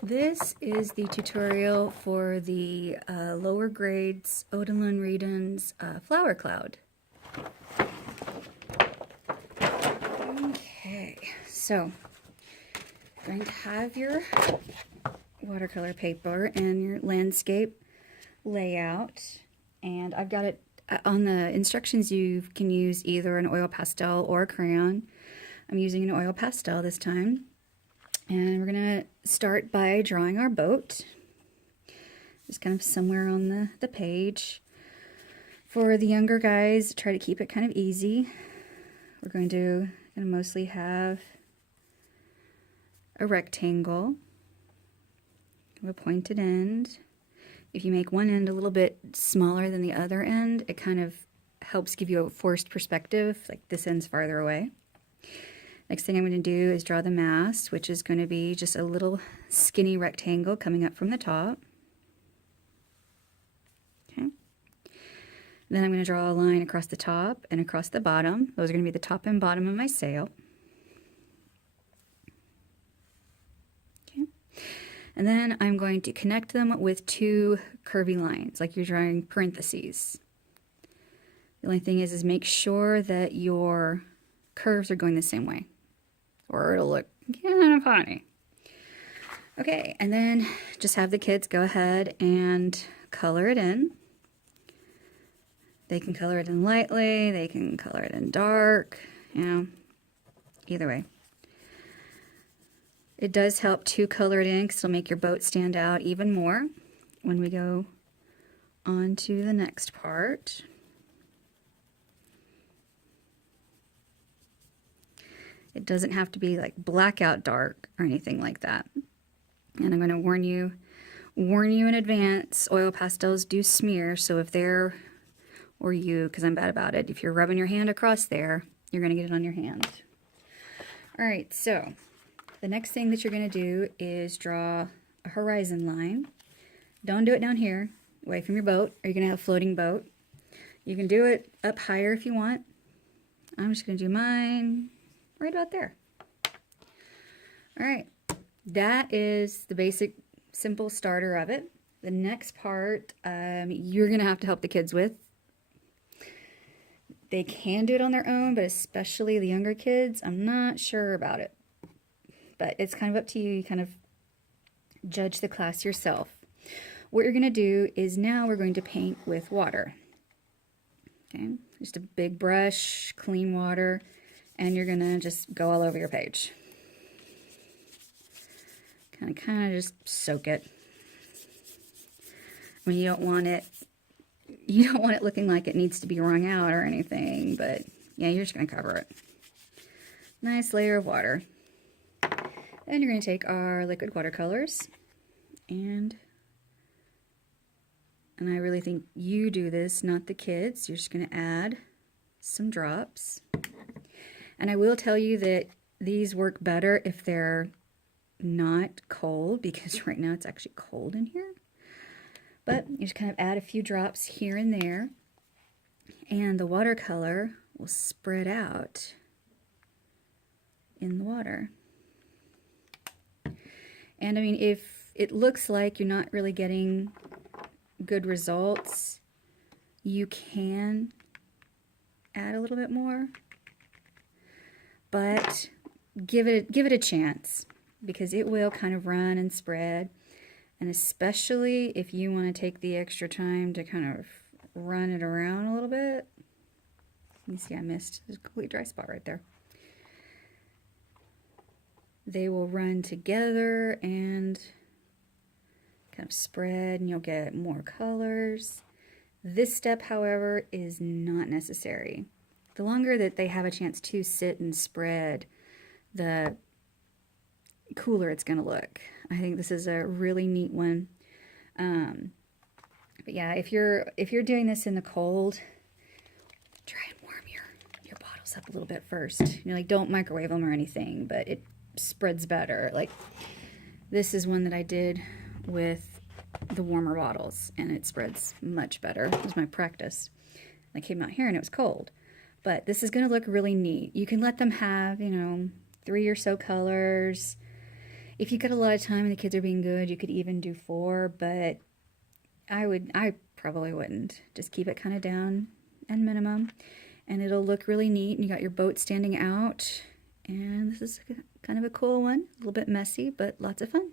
This is the tutorial for the lower grades Odilon Redon's flower cloud. Okay, so going to have your watercolor paper and your landscape layout, and I've got it on the instructions. You can use either an oil pastel or a crayon. I'm using an oil pastel this time. And we're going to start by drawing our boat, just kind of somewhere on the page. For the younger guys, try to keep it kind of easy. We're going to mostly have a rectangle with a pointed end. If you make one end a little bit smaller than the other end, it kind of helps give you a forced perspective, like this end's farther away. Next thing I'm going to do is draw the mast, which is going to be just a little skinny rectangle coming up from the top. Okay. Then I'm going to draw a line across the top and across the bottom. Those are going to be the top and bottom of my sail. Okay. And then I'm going to connect them with two curvy lines, like you're drawing parentheses. The only thing is make sure that your curves are going the same way, or it'll look kind of funny. Okay, and then just have the kids go ahead and color it in. They can color it in lightly, they can color it in dark, you know, either way. It does help to color it in because it'll make your boat stand out even more when we go on to the next part. It doesn't have to be like blackout dark or anything like that. And I'm going to warn you in advance, oil pastels do smear, so if they're, or you, because I'm bad about it, if you're rubbing your hand across there, you're going to get it on your hand. Alright, so the next thing that you're going to do is draw a horizon line. Don't do it down here, away from your boat, or you're going to have a floating boat. You can do it up higher if you want. I'm just going to do mine right about there. All right, that is the basic, simple starter of it. The next part, you're gonna have to help the kids with. They can do it on their own, but especially the younger kids, I'm not sure about it. But it's kind of up to you. You kind of judge the class yourself. What you're gonna do is now we're going to paint with water. Okay, just a big brush, clean water. And you're going to just go all over your page. Kind of just soak it. I mean, you don't want it looking like it needs to be wrung out or anything, but yeah, you're just going to cover it. Nice layer of water. Then you're going to take our liquid watercolors, and I really think you do this, not the kids. You're just going to add some drops. And I will tell you that these work better if they're not cold, because right now it's actually cold in here. But you just kind of add a few drops here and there, and the watercolor will spread out in the water. And I mean, if it looks like you're not really getting good results, you can add a little bit more. But give it a chance, because it will kind of run and spread, and especially if you want to take the extra time to kind of run it around a little bit. Let me see, I missed. There's a complete dry spot right there. They will run together and kind of spread, and you'll get more colors. This step, however, is not necessary. The longer that they have a chance to sit and spread, the cooler it's going to look. I think this is a really neat one. But yeah, if you're doing this in the cold, try and warm your bottles up a little bit first. You know, like, don't microwave them or anything, but it spreads better. Like, this is one that I did with the warmer bottles, and it spreads much better. It was my practice. I came out here and it was cold. But this is going to look really neat. You can let them have, you know, 3 or so colors. If you got a lot of time and the kids are being good, you could even do 4, but I probably wouldn't. Just keep it kind of down and minimum, and it'll look really neat. And you got your boat standing out, and this is kind of a cool one. A little bit messy, but lots of fun.